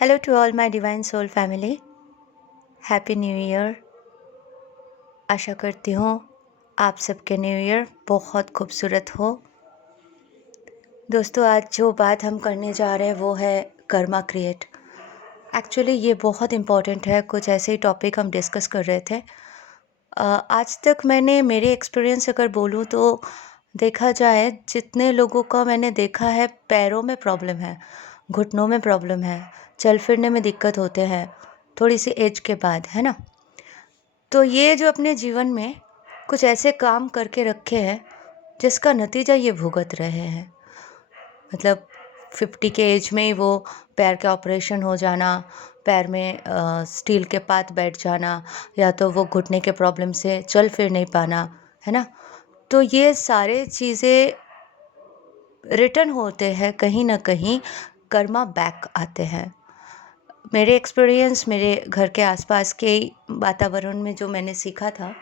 Hello to all my divine soul family. Happy new year. आशा करती हूँ आप सबके न्यू ईयर बहुत खूबसूरत हो। दोस्तों, आज जो बात हम करने जा रहे हैं वो है कर्मा क्रिएट। एक्चुअली ये बहुत इम्पॉर्टेंट है। कुछ ऐसे ही टॉपिक हम डिस्कस कर रहे थे। आज तक मैंने मेरे एक्सपीरियंस अगर बोलूँ तो देखा जाए, जितने लोगों का मैंने देखा है, पैरों में प्रॉब्लम है, घुटनों में प्रॉब्लम है, चल फिरने में दिक्कत होते हैं थोड़ी सी एज के बाद, है ना। तो ये जो अपने जीवन में कुछ ऐसे काम करके रखे हैं जिसका नतीजा ये भुगत रहे हैं। मतलब 50 के एज में ही वो पैर के ऑपरेशन हो जाना, पैर में स्टील के पात बैठ जाना, या तो वो घुटने के प्रॉब्लम से चल फिर नहीं पाना, है ना। तो ये सारे चीज़ें रिटर्न होते हैं कहीं ना कहीं, कर्मा बैक आते हैं। मेरे एक्सपीरियंस, मेरे घर के आसपास के वातावरण में जो मैंने सीखा था,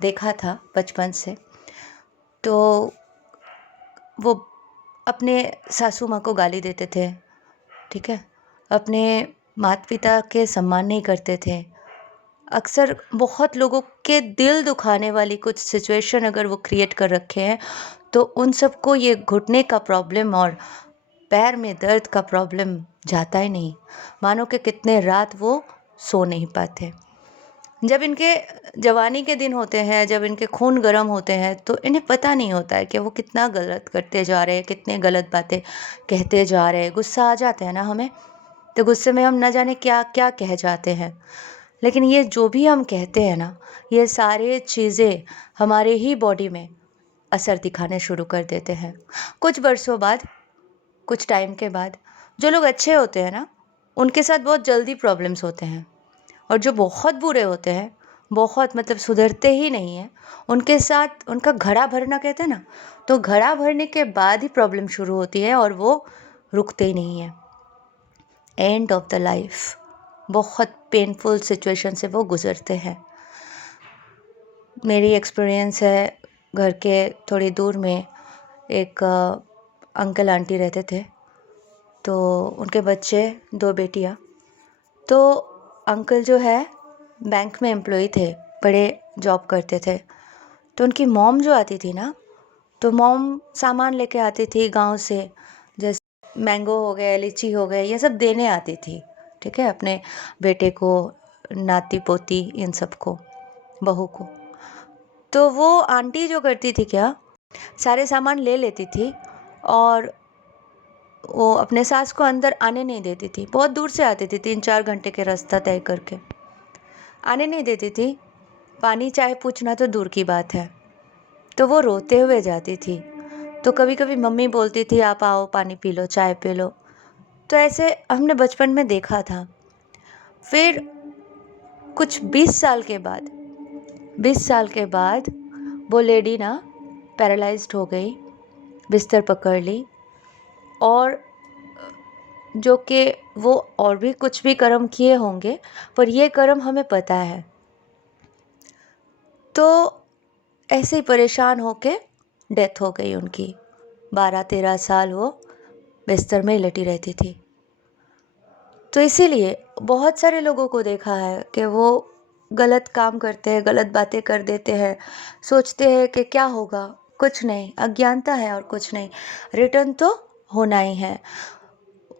देखा था बचपन से, तो वो अपने सासू माँ को गाली देते थे, ठीक है, अपने माता पिता के सम्मान नहीं करते थे। अक्सर बहुत लोगों के दिल दुखाने वाली कुछ सिचुएशन अगर वो क्रिएट कर रखे हैं, तो उन सबको ये घुटने का प्रॉब्लम और पैर में दर्द का प्रॉब्लम जाता ही नहीं। मानो कि कितने रात वो सो नहीं पाते। जब इनके जवानी के दिन होते हैं, जब इनके खून गर्म होते हैं, तो इन्हें पता नहीं होता है कि वो कितना गलत करते जा रहे हैं, कितने गलत बातें कहते जा रहे हैं। गुस्सा आ जाता है ना हमें, तो गुस्से में हम ना जाने क्या क्या कह जाते हैं। लेकिन ये जो भी हम कहते हैं ना, ये सारे चीज़ें हमारे ही बॉडी में असर दिखाने शुरू कर देते हैं। कुछ बरसों बाद, कुछ टाइम के बाद, जो लोग अच्छे होते हैं ना, उनके साथ बहुत जल्दी प्रॉब्लम्स होते हैं, और जो बहुत बुरे होते हैं, बहुत मतलब सुधरते ही नहीं हैं, उनके साथ उनका घड़ा भरना कहते हैं ना, तो घड़ा भरने के बाद ही प्रॉब्लम शुरू होती है और वो रुकते ही नहीं है। एंड ऑफ द लाइफ बहुत पेनफुल सिचुएशन से वो गुज़रते हैं। मेरी एक्सपीरियंस है, घर के थोड़ी दूर में एक अंकल आंटी रहते थे, तो उनके बच्चे, 2 बेटियां। तो अंकल जो है बैंक में एम्प्लॉय थे, बड़े जॉब करते थे। तो उनकी मॉम जो आती थी ना, तो मॉम सामान लेके आती थी गांव से, जैसे मैंगो हो गए, लीची हो गए, ये सब देने आती थी, ठीक है, अपने बेटे को, नाती पोती, इन सबको, बहू को। तो वो आंटी जो करती थी क्या, सारे सामान ले लेती थी और वो अपने सास को अंदर आने नहीं देती थी। बहुत दूर से आती थी, 3-4 घंटे के रास्ता तय करके आने नहीं देती थी। पानी चाहे पूछना तो दूर की बात है। तो वो रोते हुए जाती थी। तो कभी कभी मम्मी बोलती थी, आप आओ, पानी पी लो, चाय पी लो। तो ऐसे हमने बचपन में देखा था। फिर कुछ 20 साल के बाद वो लेडी ना पैरालाइज्ड हो गई, बिस्तर पकड़ ली, और जो कि वो और भी कुछ भी कर्म किए होंगे, पर ये कर्म हमें पता है। तो ऐसे ही परेशान होके डेथ हो गई उनकी। 12-13 साल वो बिस्तर में ही लेटी रहती थी। तो इसीलिए बहुत सारे लोगों को देखा है कि वो गलत काम करते हैं, गलत बातें कर देते हैं, सोचते हैं कि क्या होगा, कुछ नहीं, अज्ञानता है और कुछ नहीं, रिटर्न तो होना ही है।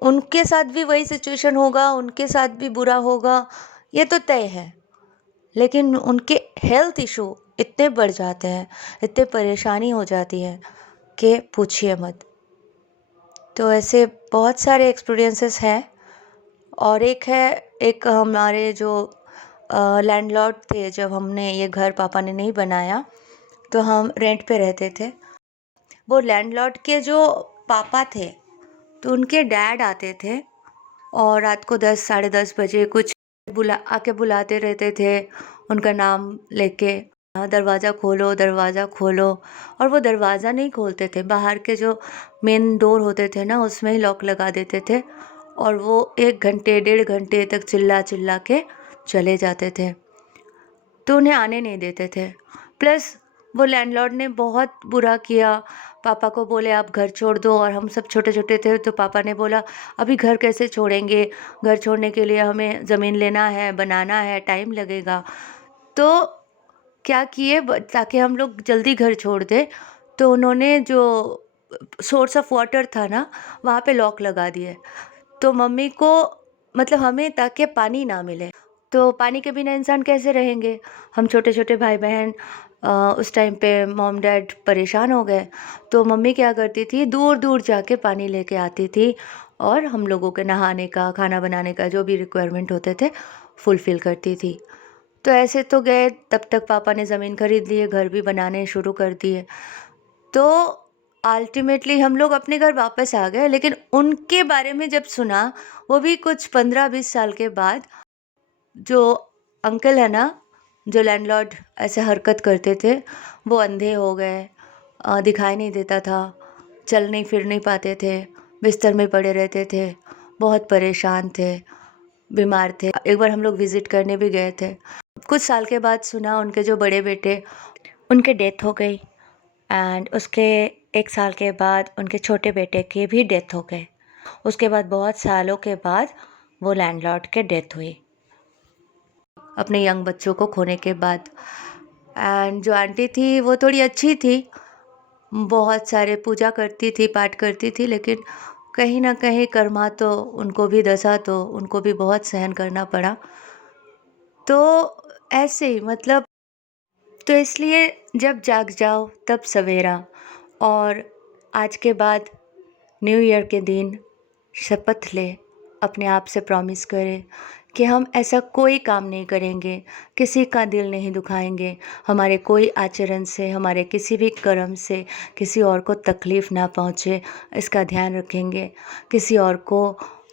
उनके साथ भी वही सिचुएशन होगा, उनके साथ भी बुरा होगा, ये तो तय है। लेकिन उनके हेल्थ इशू इतने बढ़ जाते हैं, इतने परेशानी हो जाती है कि पूछिए मत। तो ऐसे बहुत सारे एक्सपीरियंसेस हैं। और एक हमारे जो लैंडलॉर्ड थे, जब हमने ये घर पापा ने नहीं बनाया तो हम रेंट पे रहते थे। वो लैंडलॉर्ड के जो पापा थे, तो उनके डैड आते थे और रात को 10-10:30 बजे कुछ आके बुलाते रहते थे, उनका नाम लेके, दरवाज़ा खोलो, दरवाज़ा खोलो। और वो दरवाज़ा नहीं खोलते थे, बाहर के जो मेन डोर होते थे ना, उसमें ही लॉक लगा देते थे, और वो 1 घंटे 1.5 घंटे तक चिल्ला चिल्ला के चले जाते थे। तो उन्हें आने नहीं देते थे। प्लस वो लैंडलॉर्ड ने बहुत बुरा किया, पापा को बोले आप घर छोड़ दो, और हम सब छोटे-छोटे थे तो पापा ने बोला अभी घर कैसे छोड़ेंगे? घर छोड़ने के लिए हमें ज़मीन लेना है, बनाना है, टाइम लगेगा। तो क्या किए ताकि हम लोग जल्दी घर छोड़ दें, तो उन्होंने जो सोर्स ऑफ वाटर था ना, वहाँ पे लॉक लगा दिए। तो मम्मी को मतलब हमें ताकि पानी ना मिले, तो पानी के बिना इंसान कैसे रहेंगे? हम छोटे-छोटे भाई-बहन उस टाइम पे मॉम डैड परेशान हो गए। तो मम्मी क्या करती थी, दूर-दूर जाके पानी लेके आती थी और हम लोगों के नहाने का, खाना बनाने का जो भी रिक्वायरमेंट होते थे, फुलफ़िल करती थी। तो ऐसे तो गए, तब तक पापा ने ज़मीन खरीद लिए, घर भी बनाने शुरू कर दिए। तो अल्टीमेटली हम लोग अपने घर वापस आ गए, लेकिन उनके बारे में जब सुना, वो भी कुछ 15-20 साल के बाद, जो अंकल है ना, जो लैंडलॉर्ड ऐसे हरकत करते थे, वो अंधे हो गए, दिखाई नहीं देता था, चल नहीं फिर नहीं पाते थे, बिस्तर में पड़े रहते थे, बहुत परेशान थे, बीमार थे। एक बार हम लोग विज़िट करने भी गए थे। कुछ साल के बाद सुना उनके जो बड़े बेटे, उनकी डेथ हो गई, एंड उसके 1 साल के बाद उनके छोटे बेटे की भी डेथ हो गई। उसके बाद बहुत सालों के बाद वो लैंडलॉर्ड की डेथ हुई, अपने यंग बच्चों को खोने के बाद। एंड जो आंटी थी वो थोड़ी अच्छी थी, बहुत सारे पूजा करती थी, पाठ करती थी, लेकिन कहीं न कहीं कर्मा तो उनको भी दशा तो उनको भी बहुत सहन करना पड़ा। तो ऐसे ही मतलब, तो इसलिए जब जाग जाओ तब सवेरा। और आज के बाद न्यू ईयर के दिन शपथ लें, अपने आप से प्रॉमिस करें कि हम ऐसा कोई काम नहीं करेंगे, किसी का दिल नहीं दुखाएंगे, हमारे कोई आचरण से, हमारे किसी भी कर्म से किसी और को तकलीफ़ ना पहुँचे, इसका ध्यान रखेंगे। किसी और को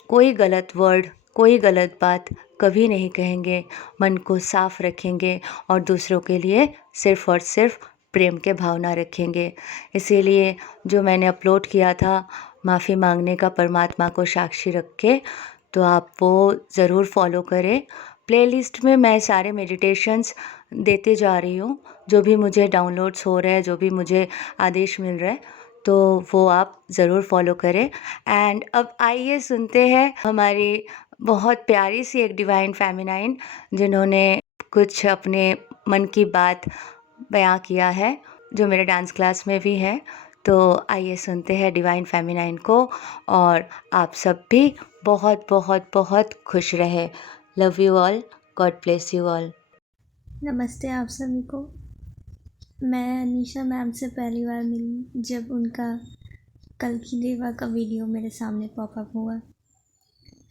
कोई गलत वर्ड, कोई गलत बात कभी नहीं कहेंगे, मन को साफ रखेंगे और दूसरों के लिए सिर्फ़ और सिर्फ़ प्रेम के भावना रखेंगे। इसीलिए जो मैंने अपलोड किया था, माफ़ी मांगने का परमात्मा को साक्षी रख के, तो आप वो ज़रूर फॉलो करें। प्लेलिस्ट में मैं सारे मेडिटेशंस देते जा रही हूँ, जो भी मुझे डाउनलोड्स हो रहे हैं, जो भी मुझे आदेश मिल रहे हैं, तो वो आप ज़रूर फॉलो करें। एंड अब आइए सुनते हैं हमारी बहुत प्यारी सी एक डिवाइन फेमिनाइन, जिन्होंने कुछ अपने मन की बात बयां किया है, जो मेरे डांस क्लास में भी है। तो आइए सुनते हैं डिवाइन फेमिनाइन को, और आप सब भी बहुत बहुत बहुत खुश रहे। Love you all, God bless you all. नमस्ते आप सभी को। मैं अनीशा मैम से पहली बार मिली जब उनका कल की देवा का वीडियो मेरे सामने पॉपअप हुआ।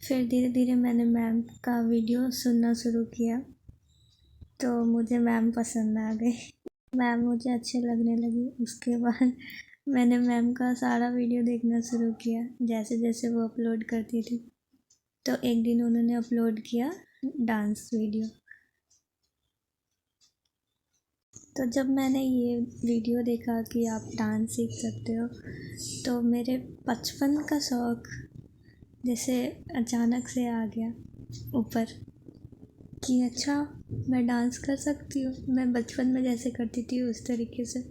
फिर धीरे धीरे मैंने मैम का वीडियो सुनना शुरू किया, तो मुझे मैम पसंद आ गई। मैम मुझे अच्छे लगने लगी। उसके बाद मैंने मैम का सारा वीडियो देखना शुरू किया, जैसे जैसे वो अपलोड करती थी। तो एक दिन उन्होंने अपलोड किया डांस वीडियो। तो जब मैंने ये वीडियो देखा कि आप डांस सीख सकते हो, तो मेरे बचपन का शौक़ जैसे अचानक से आ गया ऊपर कि अच्छा मैं डांस कर सकती हूँ, मैं बचपन में जैसे करती थी उस तरीके से।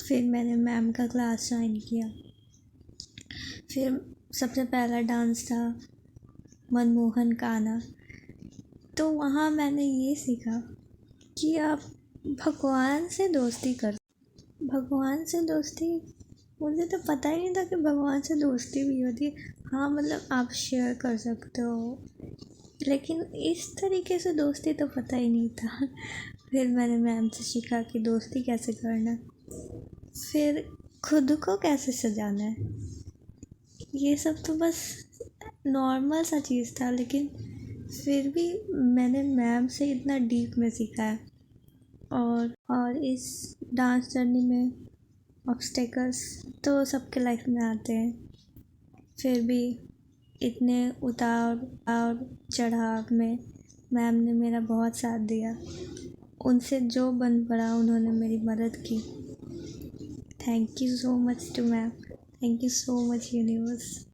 फिर मैंने मैम का क्लास ज्वाइन किया। फिर सबसे पहला डांस था मनमोहन काना। तो वहाँ मैंने ये सीखा कि आप भगवान से दोस्ती कर। भगवान से दोस्ती, मुझे तो पता ही नहीं था कि भगवान से दोस्ती भी होती है। हाँ मतलब आप शेयर कर सकते हो, लेकिन इस तरीके से दोस्ती तो पता ही नहीं था। फिर मैंने मैम से सीखा कि दोस्ती कैसे करना है, फिर खुद को कैसे सजाना है। ये सब तो बस नॉर्मल सा चीज़ था, लेकिन फिर भी मैंने मैम से इतना डीप में सीखा है। और इस डांस जर्नी में ऑब्स्टेकल्स तो सबके लाइफ में आते हैं, फिर भी इतने उतार और चढ़ाव में मैम ने मेरा बहुत साथ दिया। उनसे जो बन पड़ा उन्होंने मेरी मदद की। Thank you so much to ma'am. Thank you so much universe.